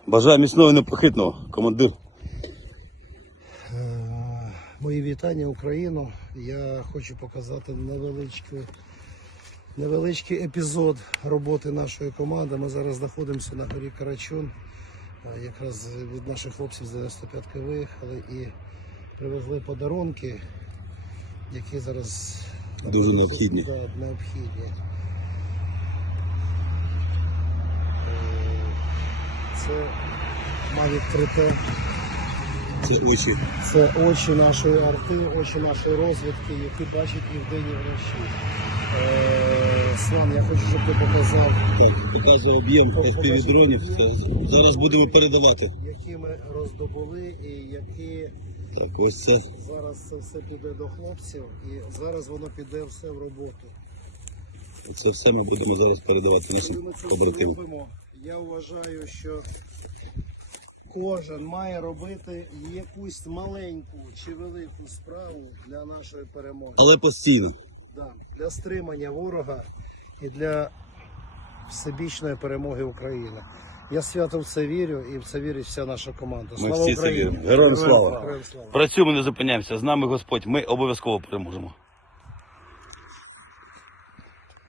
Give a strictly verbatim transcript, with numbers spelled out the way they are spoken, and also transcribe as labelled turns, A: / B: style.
A: Бажаю міцного і непохитного, командир.
B: Мої вітання Україну. Я хочу показати невеличкий, невеличкий епізод роботи нашої команди. Ми зараз знаходимося на горі Карачун. Якраз від наших хлопців з дев'яносто п'ятки виїхали і привезли подарунки, які зараз
A: дуже необхідні.
B: Да, необхідні. Це Mavic три Т.
A: Це очі.
B: Це очі нашої арти, очі нашої розвідки, які бачать і вдень, і вночі. Е, Слан, я хочу, щоб ти показав.
A: Так, показує об'єм еф пі ві-дронів. Зараз будемо передавати.
B: Які ми роздобули і які...
A: Так, ось це.
B: Зараз це все піде до хлопців і зараз воно піде все в роботу.
A: Це все ми будемо зараз передавати нашим
B: Коли ми це
A: побратимам.
B: зробимо, я вважаю, що кожен має робити якусь маленьку чи велику справу для нашої перемоги.
A: Але постійно.
B: Да, для стримання ворога і для всебічної перемоги України. Я свято в це вірю і в це вірить вся наша команда.
A: Ми
B: Слава
A: всі це
B: Україні!
A: віримо. Героям слава!
B: Героям слава!
A: Працюємо, не зупиняємося. З нами Господь. Ми обов'язково переможемо.